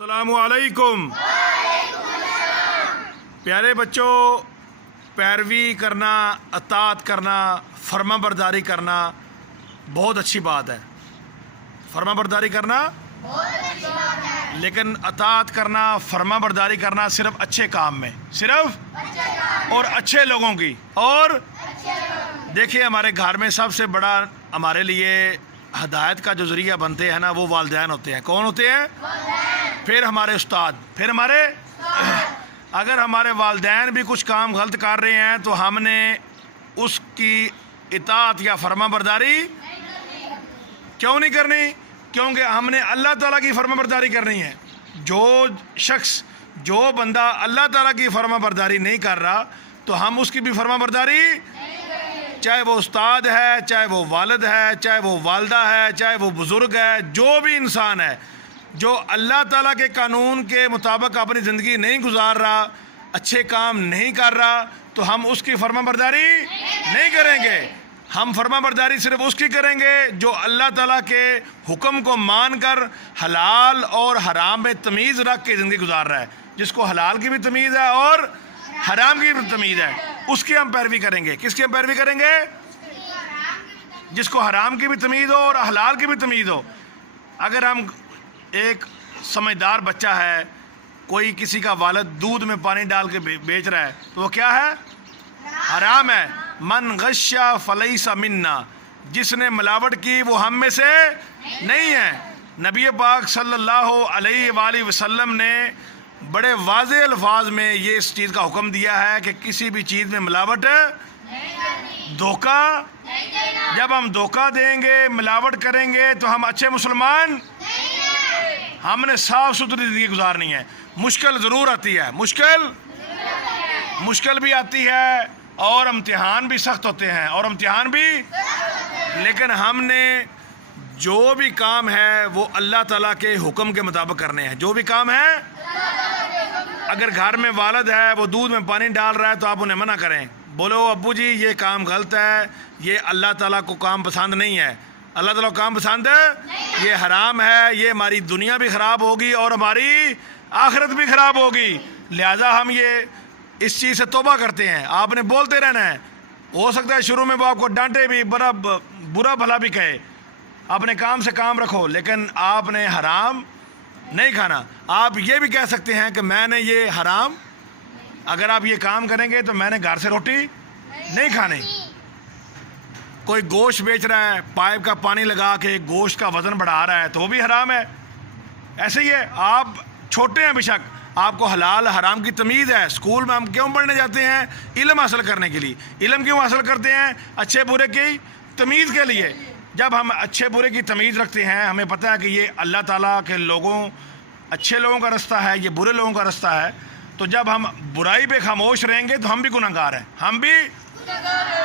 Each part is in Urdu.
السلام علیکم پیارے بچوں، پیروی کرنا، اطاعت کرنا، فرما برداری کرنا بہت اچھی بات ہے۔ فرما برداری کرنا لیکن اطاعت کرنا، فرما برداری کرنا صرف اچھے کام میں، صرف اور اچھے لوگوں کی۔ اور دیکھیے ہمارے گھر میں سب سے بڑا ہمارے لیے ہدایت کا جو ذریعہ بنتے ہیں نا، وہ والدین ہوتے ہیں۔ کون ہوتے ہیں؟ پھر ہمارے استاد، پھر ہمارے اگر ہمارے والدین بھی کچھ کام غلط کر رہے ہیں تو ہم نے اس کی اطاعت یا فرما برداری کیوں نہیں کرنی؟ کیونکہ ہم نے اللہ تعالیٰ کی فرما برداری کرنی ہے۔ جو بندہ اللہ تعالیٰ کی فرما برداری نہیں کر رہا تو ہم اس کی بھی فرما برداری، چاہے وہ استاد ہے، چاہے وہ والد ہے، چاہے وہ والدہ ہے، چاہے وہ بزرگ ہے، جو بھی انسان ہے جو اللہ تعالیٰ کے قانون کے مطابق اپنی زندگی نہیں گزار رہا، اچھے کام نہیں کر رہا، تو ہم اس کی فرما برداری نہیں کریں گے۔ ہم فرما برداری صرف اس کی کریں گے جو اللہ تعالیٰ کے حکم کو مان کر حلال اور حرام میں تمیز رکھ کے زندگی گزار رہا ہے۔ جس کو حلال کی بھی تمیز ہے اور حرام کی بھی تمیز ہے، اس کی ہم پیروی کریں گے۔ کس کی ہم پیروی کریں گے؟ جس کو حرام کی بھی تمیز ہو اور حلال کی بھی تمیز ہو۔ اگر ہم ایک سمجھدار بچہ ہے، کوئی کسی کا والد دودھ میں پانی ڈال کے بیچ رہا ہے تو وہ کیا ہے؟ حرام ہے۔ من غش فلیس منا، جس نے ملاوٹ کی وہ ہم میں سے نہیں ہے۔ نبی پاک صلی اللہ علیہ وآلہ وسلم نے بڑے واضح الفاظ میں یہ اس چیز کا حکم دیا ہے کہ کسی بھی چیز میں ملاوٹ، دھوکہ، جب ہم دھوکہ دیں گے، ملاوٹ کریں گے تو ہم اچھے مسلمان، ہم نے صاف ستھری زندگی گزارنی ہے۔ مشکل ضرور آتی ہے، مشکل بھی آتی ہے اور امتحان بھی سخت ہوتے ہیں، اور امتحان بھی، لیکن ہم نے جو بھی کام ہے وہ اللہ تعالیٰ کے حکم کے مطابق کرنے ہیں۔ جو بھی کام ہے، اگر گھر میں والد ہے وہ دودھ میں پانی ڈال رہا ہے تو آپ انہیں منع کریں، بولو ابو جی یہ کام غلط ہے، یہ اللہ تعالیٰ کو کام پسند نہیں ہے، اللہ تعالیٰ کو کام پسند ہے، یہ حرام ہے، یہ ہماری دنیا بھی خراب ہوگی اور ہماری آخرت بھی خراب ہوگی، لہٰذا ہم یہ اس چیز سے توبہ کرتے ہیں۔ آپ نے بولتے رہنا ہے، ہو سکتا ہے شروع میں وہ آپ کو ڈانٹے بھی، برا بھلا بھی کہے، اپنے کام سے کام رکھو، لیکن آپ نے حرام نہیں کھانا۔ آپ یہ بھی کہہ سکتے ہیں کہ میں نے یہ حرام، اگر آپ یہ کام کریں گے تو میں نے گھر سے روٹی نہیں کھانی۔ کوئی گوشت بیچ رہا ہے، پائپ کا پانی لگا کے گوشت کا وزن بڑھا رہا ہے تو وہ بھی حرام ہے۔ ایسے ہی ہے، آپ چھوٹے ہیں بے شک، آپ کو حلال حرام کی تمیز ہے۔ اسکول میں ہم کیوں پڑھنے جاتے ہیں؟ علم حاصل کرنے کے لیے۔ علم کیوں حاصل کرتے ہیں؟ اچھے برے کی تمیز کے لیے۔ جب ہم اچھے برے کی تمیز رکھتے ہیں، ہمیں پتہ ہے کہ یہ اللہ تعالیٰ کے لوگوں، اچھے لوگوں کا رستہ ہے، یہ برے لوگوں کا رستہ ہے، تو جب ہم برائی پہ خاموش رہیں گے تو ہم بھی گنہگار ہیں۔ ہم بھی،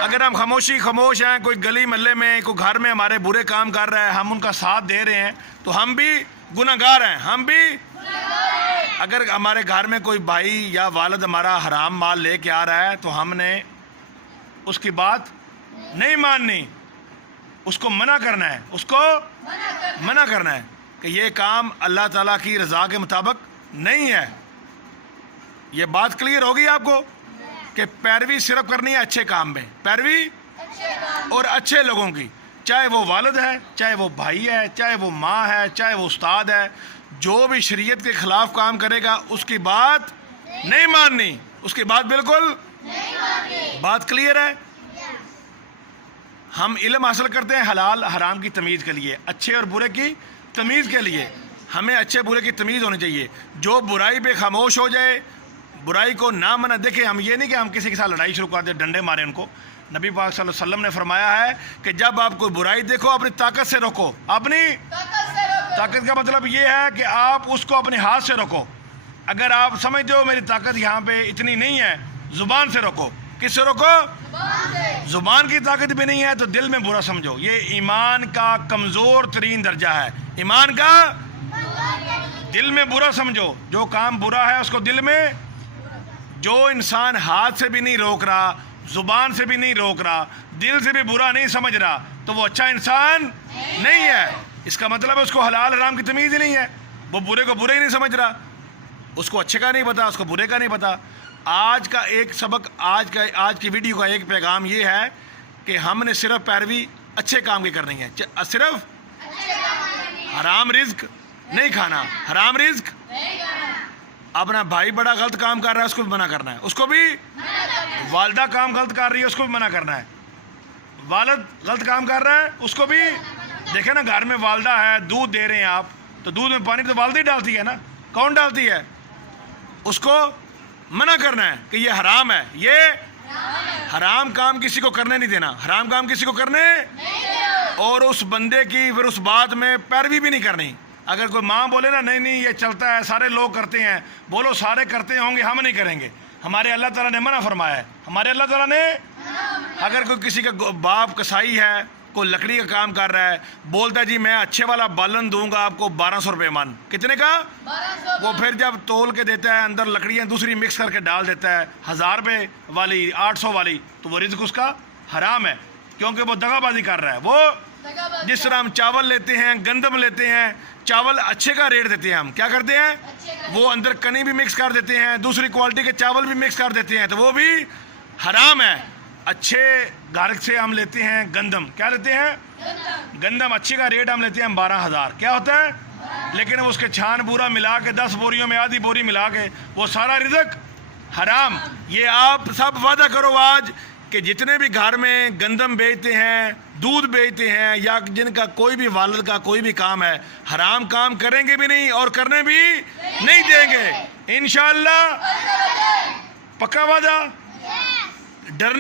اگر ہم خاموش ہیں، کوئی گلی محلے میں، کوئی گھر میں ہمارے برے کام کر رہا ہے، ہم ان کا ساتھ دے رہے ہیں تو ہم بھی گنہگار ہیں۔ ہم بھی، اگر ہمارے گھر میں کوئی بھائی یا والد ہمارا حرام مال لے کے آ رہا ہے تو ہم نے اس کی بات نہیں ماننی، اس کو منع کرنا ہے، اس کو منع کرنا ہے کہ یہ کام اللہ تعالیٰ کی رضا کے مطابق نہیں ہے۔ یہ بات کلیئر ہوگی آپ کو کہ پیروی صرف کرنی ہے اچھے کام میں، پیروی اور اچھے لوگوں کی، چاہے وہ والد ہے، چاہے وہ بھائی ہے، چاہے وہ ماں ہے، چاہے وہ استاد ہے، جو بھی شریعت کے خلاف کام کرے گا اس کی بات نہیں ماننی، اس کی بات بالکل، بات کلیئر ہے۔ ہم علم حاصل کرتے ہیں حلال حرام کی تمیز کے لیے، اچھے اور برے کی تمیز کے لیے۔ ہمیں اچھے برے کی تمیز ہونی چاہیے۔ جو برائی پہ خاموش ہو جائے، برائی کو نہ منع، دیکھیں ہم یہ نہیں کہ ہم کسی کے ساتھ لڑائی شروع کر دیں، ڈنڈے ماریں ان کو۔ نبی پاک صلی اللہ علیہ وسلم نے فرمایا ہے کہ جب آپ کوئی برائی دیکھو اپنی طاقت سے روکو۔ اپنی طاقت کا مطلب یہ ہے کہ آپ اس کو اپنے ہاتھ سے روکو۔ اگر آپ سمجھتے ہو میری طاقت یہاں پہ اتنی نہیں ہے، زبان سے روکو۔ کس سے روکو؟ زبان کی طاقت بھی نہیں ہے تو دل میں برا سمجھو۔ یہ ایمان کا کمزور ترین درجہ ہے، ایمان کا دل میں برا سمجھو۔ جو کام برا ہے اس کو دل میں، جو انسان ہاتھ سے بھی نہیں روک رہا، زبان سے بھی نہیں روک رہا، دل سے بھی برا نہیں سمجھ رہا تو وہ اچھا انسان نہیں ہے۔ اس کا مطلب ہے اس کو حلال حرام کی تمیز ہی نہیں ہے۔ وہ برے کو برے ہی نہیں سمجھ رہا، اس کو اچھے کا نہیں پتا، اس کو برے کا نہیں پتا۔ آج کا ایک سبق، آج کی ویڈیو کا ایک پیغام یہ ہے کہ ہم نے صرف پیروی اچھے کام کی کرنی ہے، صرف حرام رزق نہیں کھانا، حرام رزق۔ اپنا بھائی بڑا غلط کام کر رہا ہے اس کو بھی منع کرنا ہے، اس کو بھی۔ والدہ کام غلط کر رہی ہے اس کو بھی منع کرنا ہے، والد غلط کام کر رہا ہے اس کو بھی۔ دیکھیں نا گھر میں والدہ ہے، دودھ دے رہے ہیں آپ، تو دودھ میں پانی تو والدہ ہی ڈالتی ہے نا، کون ڈالتی ہے؟ اس کو منع کرنا ہے کہ یہ حرام ہے، یہ حرام کام کسی کو کرنے نہیں دینا، حرام کام کسی کو کرنے، اور اس بندے کی پھر اس بات میں پیروی بھی نہیں کرنی۔ اگر کوئی ماں بولے نا نہیں یہ چلتا ہے، سارے لوگ کرتے ہیں، بولو سارے کرتے ہوں گے، ہم نہیں کریں گے، ہمارے اللہ تعالیٰ نے منع فرمایا ہے، ہمارے اللہ تعالیٰ نے۔ اگر کوئی کسی کا باپ کسائی ہے، کوئی لکڑی کا کام کر رہا ہے، بولتا ہے جی میں اچھے والا بالن دوں گا آپ کو 1200 روپے من، کتنے کا؟ وہ پھر جب تول کے دیتا ہے اندر لکڑیاں دوسری مکس کر کے ڈال دیتا ہے 1000 روپے والی 800 والی، تو وہ رزق اس کا حرام ہے، کیونکہ وہ دغا بازی کر رہا ہے۔ وہ جس طرح ہم چاول لیتے ہیں، گندم لیتے ہیں، چاول اچھے کا ریٹ دیتے ہیں، ہم کیا کرتے ہیں؟ وہ اندر کنی بھی مکس کر دیتے ہیں، دوسری کوالٹی کے چاول بھی مکس کر دیتے ہیں، تو وہ بھی حرام ہے۔ اچھے گھر سے ہم لیتے ہیں گندم، کیا لیتے ہیں؟ گندم اچھی کا ریٹ ہم لیتے ہیں 12000، کیا ہوتا ہے؟ لیکن اس کے چھان بورا ملا کے 10 بوریوں میں آدھی بوری ملا کے وہ سارا رزق حرام۔ یہ آپ سب وعدہ کرو آج کہ جتنے بھی گھر میں گندم بیچتے ہیں، دودھ بیچتے ہیں، یا جن کا کوئی بھی والد کا کوئی بھی کام ہے، حرام کام کریں گے بھی نہیں اور کرنے بھی نہیں دیں گے انشاءاللہ۔ پکا وعدہ؟ ڈرنا